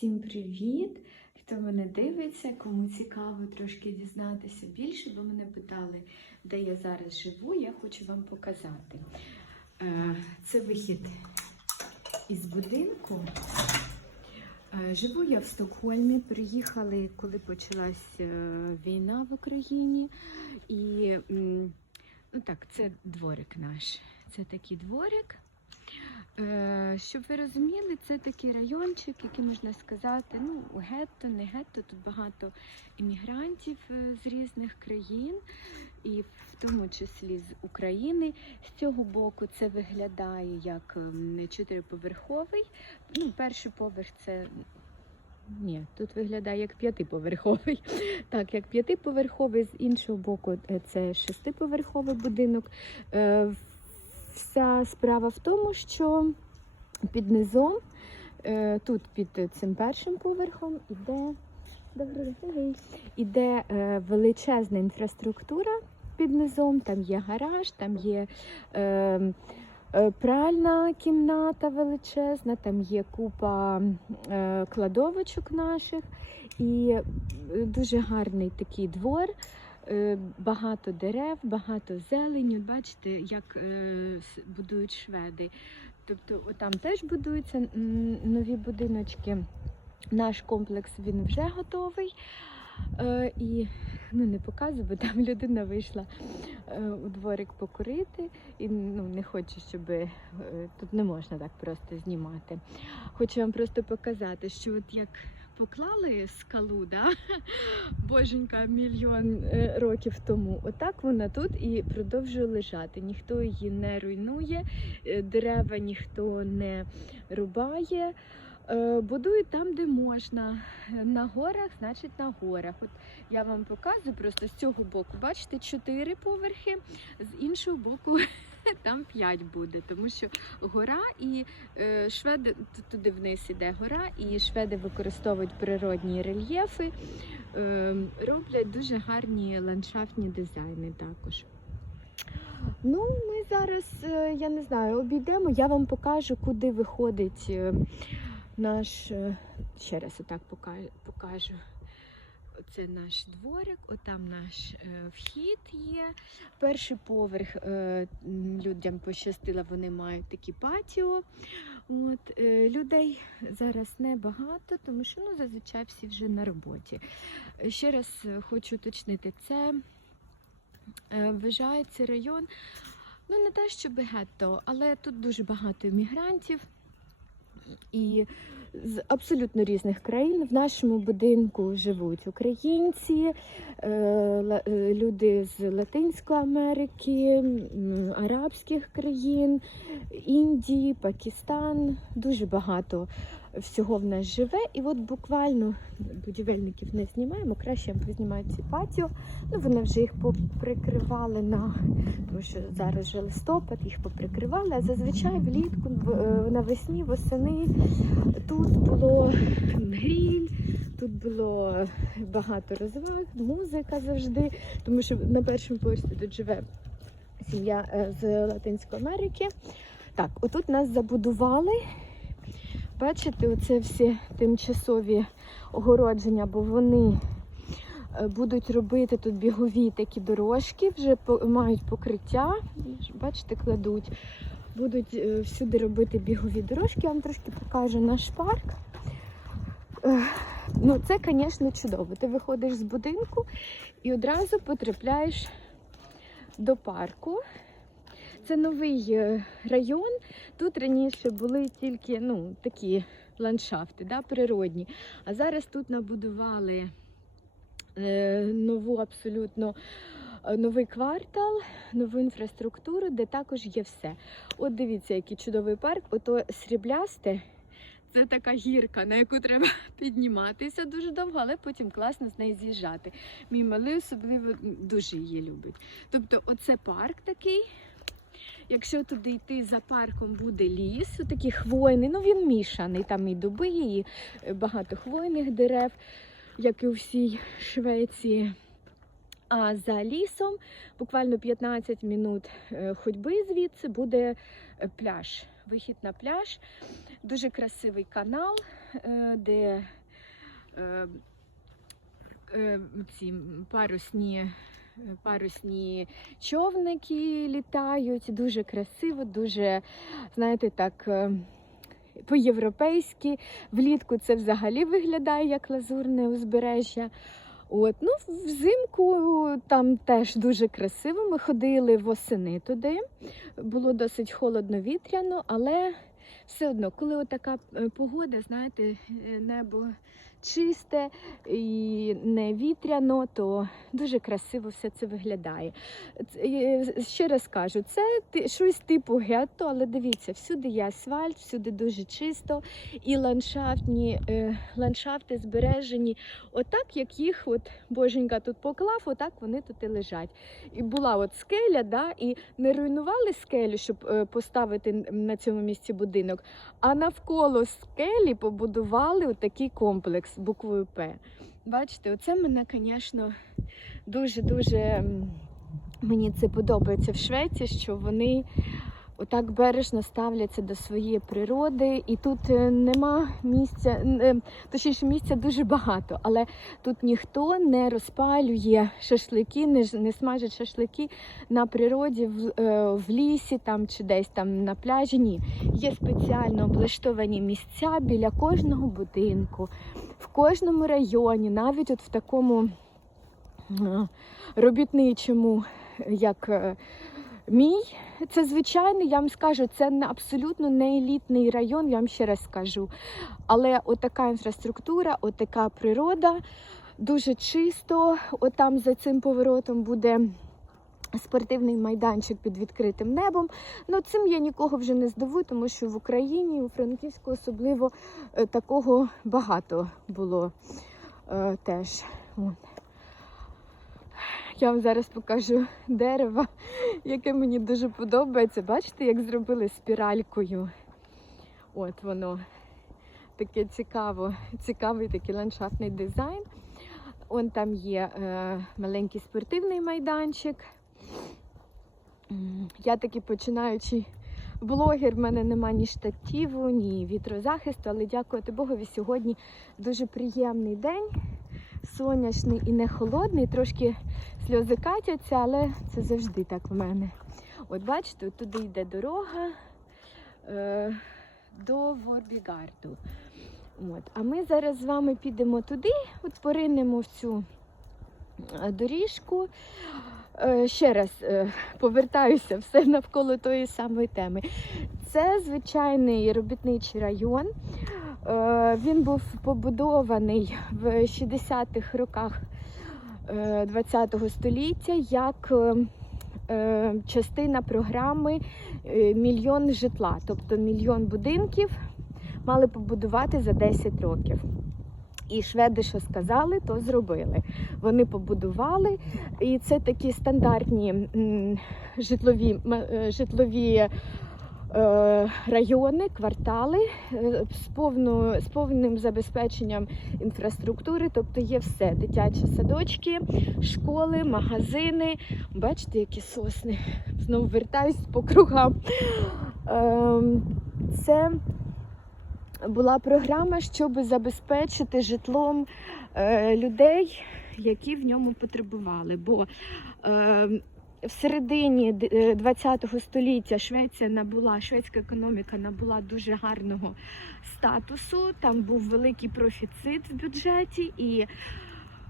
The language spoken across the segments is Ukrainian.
Всім привіт! Хто мене дивиться, кому цікаво трошки дізнатися більше, бо мене питали, де я зараз живу, я хочу вам показати. Е, Це вихід із будинку. Е, Живу я в Стокгольмі. Приїхали, коли почалась е, війна в Україні. І ну так, це дворик наш. Це такий дворик. Е, Щоб ви розуміли, це такий райончик, який можна сказати, ну, гетто, не гетто. Тут багато іммігрантів е, з різних країн, і в тому числі з України. З цього боку це виглядає як ем, чотириповерховий. Ну, перший поверх це. Ні, тут виглядає як п'ятиповерховий. Так, як п'ятиповерховий, з іншого боку, е, це шестиповерховий будинок. Вся справа в тому, що під низом, е, тут під цим першим поверхом, іде, іде е, величезна інфраструктура під низом. Там є гараж, там є е, е, пральна кімната величезна, там є купа кладовочок наших і дуже гарний такий двор. Е, Багато дерев, багато зелені. Бачите, як е, будують шведи. Тобто там теж будуються нові будиночки. Наш комплекс він вже готовий. Е, і ну, не показую, бо там людина вийшла у дворик покурити і ну, не хоче, щоб тут не можна так просто знімати. Хочу вам просто показати, що от як поклали скалу, да? боженька мільйон е, років тому. Отак вона тут і продовжує лежати. Ніхто її не руйнує, е, дерева ніхто не рубає. Е, Будують там, де можна. На горах, значить на горах. От я вам показую просто з цього боку. Бачите, чотири поверхи, з іншого боку там п'ять буде, тому що гора і е, шведи туди вниз іде гора, і шведи використовують природні рельєфи, е, роблять дуже гарні ландшафтні дизайни також. Ну, ми зараз, е, я не знаю, обійдемо, я вам покажу, куди виходить е, наш. е, Ще раз отак пока- покажу. Оце наш дворик, отам наш е, вхід є. Перший поверх е, людям пощастило, вони мають такі патіо. От, е, людей зараз небагато, тому що ну, зазвичай всі вже на роботі. Ще раз хочу уточнити, це вважається район, ну не те, що гетто, але тут дуже багато іммігрантів. І з абсолютно різних країн в нашому будинку живуть українці, е, е, люди з Латинської Америки, арабських країн, Індії, Пакистан. Дуже багато всього в нас живе. І от буквально будівельників не знімаємо, краще познімають ці патіо. Ну, вони вже їх поприкривали на тому що зараз вже листопад, їх поприкривали. А зазвичай влітку е, навесні, восени тут було гріль, тут було багато розваг, музика завжди, тому що на першому поверсі тут живе сім'я е, з Латинської Америки. Так, отут нас забудували. Бачите, оце всі тимчасові огородження, бо вони е, будуть робити тут бігові такі дорожки, вже мають покриття. Бачите, кладуть. Будуть е, всюди робити бігові дорожки. Я вам трошки покажу наш парк. Е, Ну, це, звісно, чудово. Ти виходиш з будинку і одразу потрапляєш до парку. Це новий е, район. Тут раніше були тільки ну, такі ландшафти, да, природні. А зараз тут набудували е, нову абсолютно е, новий квартал, нову інфраструктуру, де також є все. От дивіться, який чудовий парк. Ото сріблясте. Це така гірка, на яку треба підніматися дуже довго, але потім класно з неї з'їжджати. Мій малий особливо дуже її любить. Тобто, оце парк такий. Якщо туди йти за парком буде ліс, такий хвойний, ну він мішаний, там і дуби, і е, багато хвойних дерев, як і у всій Швеції. А за лісом, буквально 15 минут е, ходьби звідси буде е, пляж. вихід на пляж. Дуже красивий канал, де ці парусні, парусні човники літають. Дуже красиво, дуже, знаєте, так. е, По-європейськи, влітку це взагалі виглядає як лазурне узбережжя. От, ну, взимку там теж дуже красиво. Ми ходили восени туди. Було досить холодно вітряно, але все одно, коли отака е, погода, знаєте, е, небо чисте і не вітряно, то дуже красиво все це виглядає. Е, Ще раз кажу, це щось типу гетто, але дивіться, всюди є асфальт, всюди дуже чисто, і ландшафтні е, ландшафти збережені, отак, як їх от боженька тут поклав, отак вони тут і лежать. І була от скеля, да, і не руйнували скелю, щоб е, поставити на цьому місці будинок, а навколо скелі побудували отакий комплекс буквою П. Бачите, оце мене, звісно, дуже-дуже мені це подобається в Швеції, що вони отак бережно ставляться до своєї природи, і тут е, нема місця, е, точніше, місця дуже багато, але тут ніхто не розпалює шашлики, не, не смажить шашлики на природі, в, е, в лісі там чи десь там на пляжі. Ні, є спеціально облаштовані місця біля кожного будинку, в кожному районі, навіть от в такому робітничому, як мій. Це звичайний, я вам скажу, це не абсолютно не елітний район, я вам ще раз скажу. Але отака інфраструктура, отака природа, дуже чисто. Отам за цим поворотом буде спортивний майданчик під відкритим небом. Ну цим я нікого вже не здивую, тому що в Україні, у Франківську особливо е, такого багато було е, теж. Я вам зараз покажу дерево, яке мені дуже подобається. Бачите, як зробили спіралькою. От воно таке цікаво, цікавий такий ландшафтний дизайн. Он там є е, маленький спортивний майданчик. Я такий починаючий блогер, в мене нема ні штативу, ні вітрозахисту, але дякувати Богові, сьогодні дуже приємний день, сонячний і не холодний, трошки сльози катяться, але це завжди так в мене. От бачите, туди йде дорога е, до Ворбігарду. От. А ми зараз з вами підемо туди, от поринемо в цю е, доріжку. Е, Ще раз е, повертаюся все навколо тої самої теми. Це звичайний робітничий район. Е, Він був побудований в 60-х роках ХХ століття як е, е, частина програми е, Мільйон житла, тобто мільйон будинків мали побудувати за 10 років. І шведи, що сказали, то зробили. Вони побудували, і це такі стандартні житлові, е, житлові е, райони, квартали е, з, повну, з повним забезпеченням інфраструктури, тобто є все: дитячі садочки, школи, магазини. Бачите, які сосни. Знову вертаюсь по кругам. Ем, Це була програма, щоб забезпечити житлом е, людей, які в ньому потребували. Бо е, в середині ХХ століття Швеція набула, шведська економіка набула дуже гарного статусу. Там був великий профіцит в бюджеті і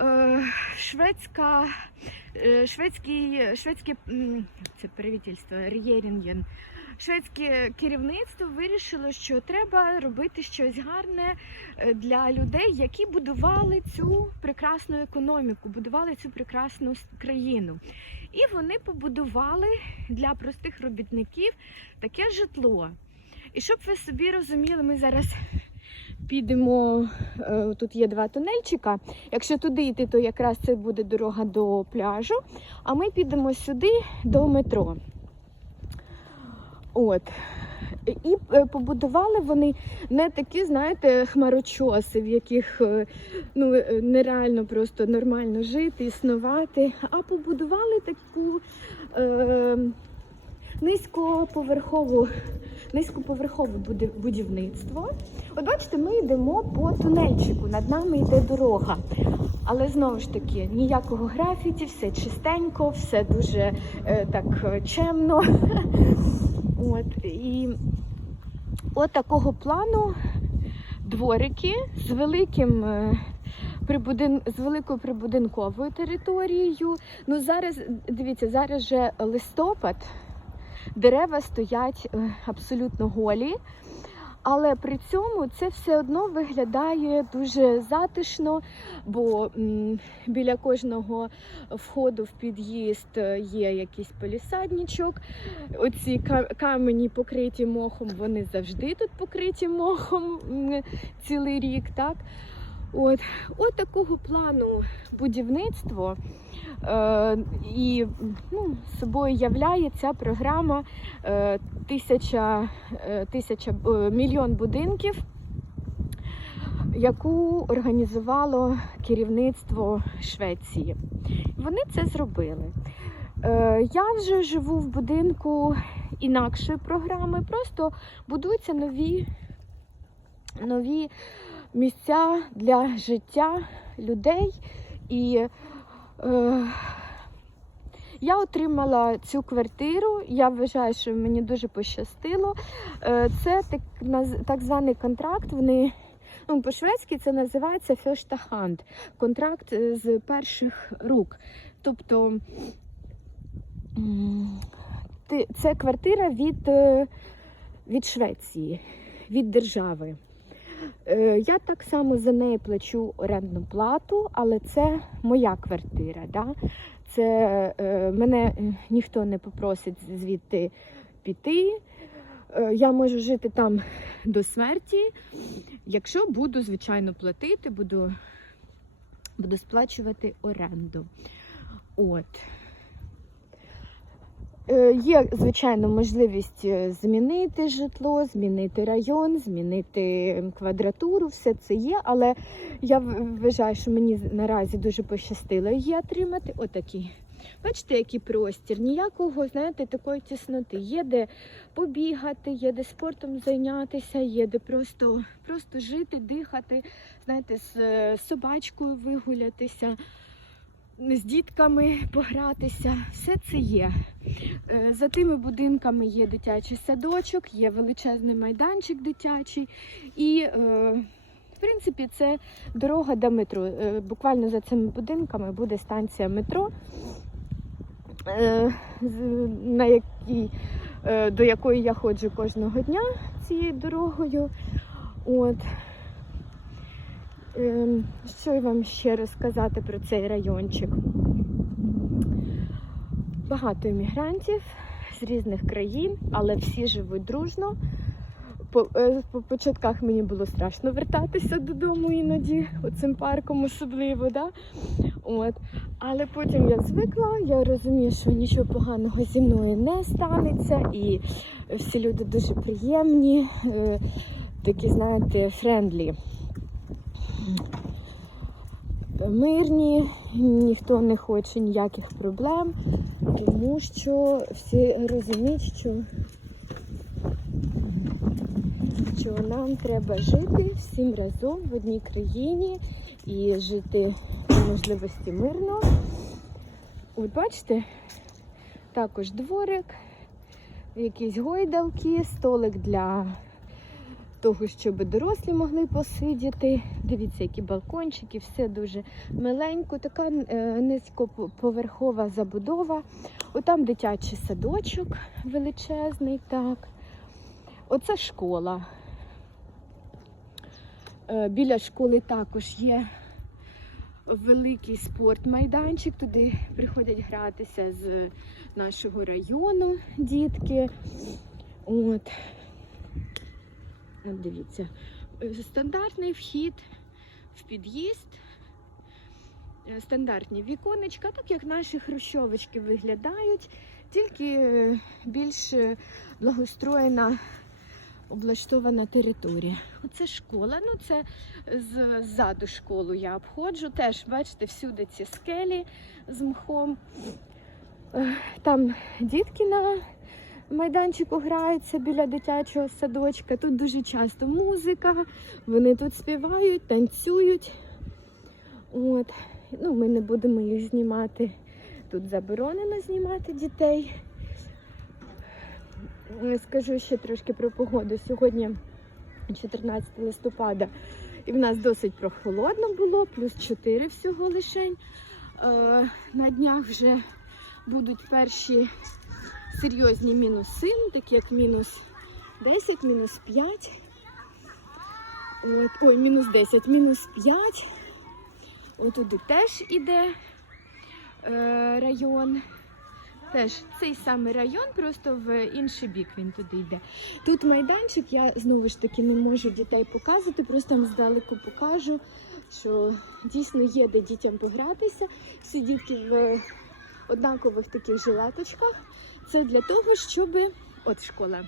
е, шведська, е, шведський, шведське це правительство Рєрінген. Шведське керівництво вирішило, що треба робити щось гарне е, для людей, які будували цю прекрасну економіку, будували цю прекрасну країну. І вони побудували для простих робітників таке житло. І щоб ви собі розуміли, ми зараз підемо. е, Тут є два тунельчика. Якщо туди йти, то якраз це буде дорога до пляжу. А ми підемо сюди до метро. От. І е, побудували вони не такі, знаєте, хмарочоси, в яких е, ну, е, нереально просто нормально жити, існувати, а побудували таку е, низькоповерхову, низькоповерхове будівництво. От бачите, ми йдемо по тунельчику, над нами йде дорога. Але знову ж таки, ніякого графіті, все чистенько, все дуже е, так чемно. От, і от такого плану дворики з великим. е, Прибудин... з великою прибудинковою територією. Ну зараз дивіться, зараз же листопад, дерева стоять е, абсолютно голі, але при цьому це все одно виглядає дуже затишно, бо біля кожного входу в під'їзд е, є якийсь полісадничок. Оці камені покриті мохом, вони завжди тут покриті мохом цілий рік. так? От, от такого плану будівництво е, і ну, собою являє ця програма е, тисяча, е, тисяча е, мільйон будинків, яку організувало керівництво Швеції. Вони це зробили. Е, я вже живу в будинку інакшої програми, просто будуються нові, нові місця для життя людей. І е, я отримала цю квартиру. Я вважаю, що мені дуже пощастило. Е, це так, так званий контракт. Вони ну, по-шведськи це називається Hand, контракт е, з перших рук. Тобто це квартира від, е, від Швеції, від держави. Е, Я так само за неї плачу орендну плату, але це моя квартира. Да? Це е, мене е, ніхто не попросить звідти піти. Я можу жити там до смерті, якщо буду, звичайно, платити, буду, буду сплачувати оренду. От. Е, Є, звичайно, можливість е, змінити житло, змінити район, змінити квадратуру, все це є, але я вважаю, що мені наразі дуже пощастило її отримати. Отакі. Бачите, який простір, ніякого, знаєте, такої тісноти. Є де побігати, є де спортом зайнятися, є де просто, просто жити, дихати, знаєте, з е, собачкою вигулятися, з дітками погратися. Все це є. Е, За тими будинками є дитячий садочок, є величезний майданчик дитячий. І, е, в принципі, це дорога до метро. Е, Буквально за цими будинками буде станція метро, на якій, до якої я ходжу кожного дня цією дорогою. От. Ем, Що вам ще розказати про цей райончик? багато іммігрантів з різних країн, але всі живуть дружно. По, е, по початках мені було страшно вертатися додому іноді, оцим парком особливо. Да? От. Але потім я звикла, я розумію, що нічого поганого зі мною не станеться, і всі люди дуже приємні, е, такі, знаєте, френдлі. Мирні, ніхто не хоче ніяких проблем, тому що всі розуміють, що, що нам треба жити всім разом в одній країні і жити по можливості мирно. От бачите, також дворик, якісь гойдалки, столик для того, щоб дорослі могли посидіти. Дивіться, які балкончики, все дуже миленько, така е, низькоповерхова забудова. Отам дитячий садочок величезний, так. Оце школа. Е, Біля школи також є великий спортмайданчик. Туди приходять гратися з нашого району дітки. От. От дивіться, е, стандартний вхід в під'їзд, е, стандартні віконечка, так як наші хрущовочки виглядають, тільки е, більш благоустроєна, облаштована територія. Оце школа. Ну це ззаду школу я обходжу. Теж, бачите, всюди ці скелі з мхом. Там дітки на майданчику граються біля дитячого садочка. Тут дуже часто музика, вони тут співають, танцюють. От. Ну, ми не будемо їх знімати. Тут заборонено знімати дітей. Е, Скажу ще трошки про погоду. Сьогодні 14 листопада, і в нас досить прохолодно було, плюс 4 всього лишень. Е, на днях вже будуть перші серйозні мінуси, такі як мінус 10, мінус 5. От, ой, мінус 10, мінус 5. Отуди теж іде е, район. Теж цей самий район, просто в інший бік він туди йде. Тут майданчик, я знову ж таки не можу дітей показувати, просто вам здалеку покажу, що дійсно є де дітям погратися. Всі дітки в однакових таких жилеточках. Це для того, щоб. От школа.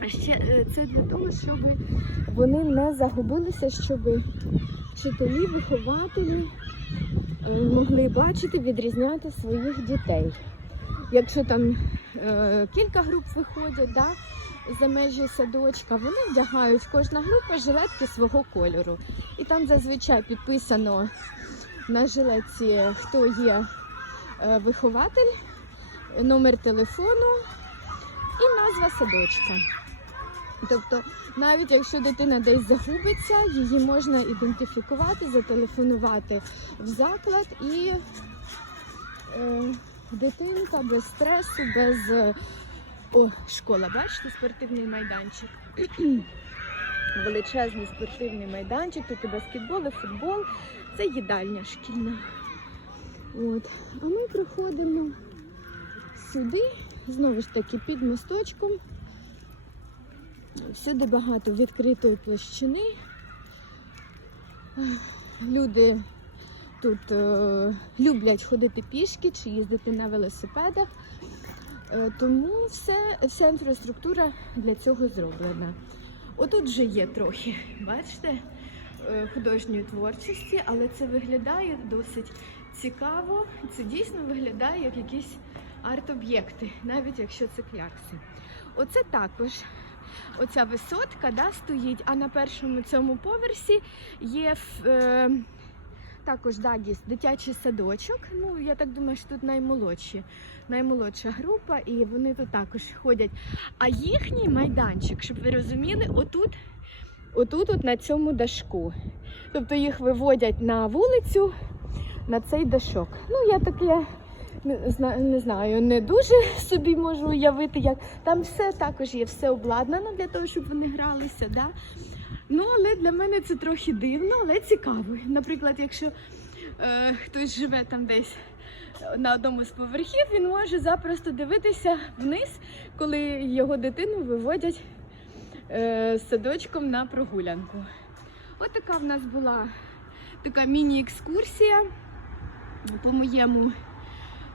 А ще е, це для того, щоб вони не загубилися, щоб вчителі, вихователі е, могли бачити, відрізняти своїх дітей. Якщо там е, кілька груп виходять да, за межі садочка, вони вдягають кожна група жилетки свого кольору. І там зазвичай підписано на жилетці, хто є е, вихователь, номер телефону і назва садочка. Тобто, навіть якщо дитина десь загубиться, її можна ідентифікувати, зателефонувати в заклад і е, дитинка без стресу, без е, о, школа, бачите, спортивний майданчик. Величезний спортивний майданчик, тут і баскетбол, і футбол. Це їдальня шкільна. От. А ми приходимо сюди, знову ж таки, під мосточком. Всюди багато відкритої площини. Люди тут е, люблять ходити пішки чи їздити на велосипедах. Е, тому все, вся інфраструктура для цього зроблена. Отут вже є трохи, бачите, е, художньої творчості, але це виглядає досить цікаво. Це дійсно виглядає як якісь арт-об'єкти, навіть якщо це клякси. Оце також оця висотка да, стоїть, а на першому цьому поверсі є е, також Дагіс, дитячий садочок. Ну, я так думаю, що тут наймолодші, наймолодша група, і вони тут також ходять. А їхній майданчик, щоб ви розуміли, отут, отут от на цьому дашку. Тобто їх виводять на вулицю на цей дашок. Ну, я таке не, знаю, не дуже собі можу уявити, як там все також є, все обладнано для того, щоб вони гралися. Да? Ну, але для мене це трохи дивно, але цікаво. Наприклад, якщо е, хтось живе там десь на одному з поверхів, він може запросто дивитися вниз, коли його дитину виводять е, з садочком на прогулянку. От така в нас була така міні-екскурсія по моєму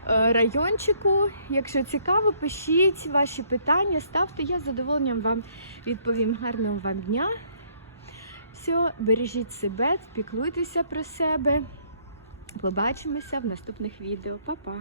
райончику. Якщо цікаво, пишіть ваші питання, ставте. Я з задоволенням вам відповім. Гарного вам дня. Все, бережіть себе, піклуйтеся про себе. Побачимося в наступних відео. Па-па!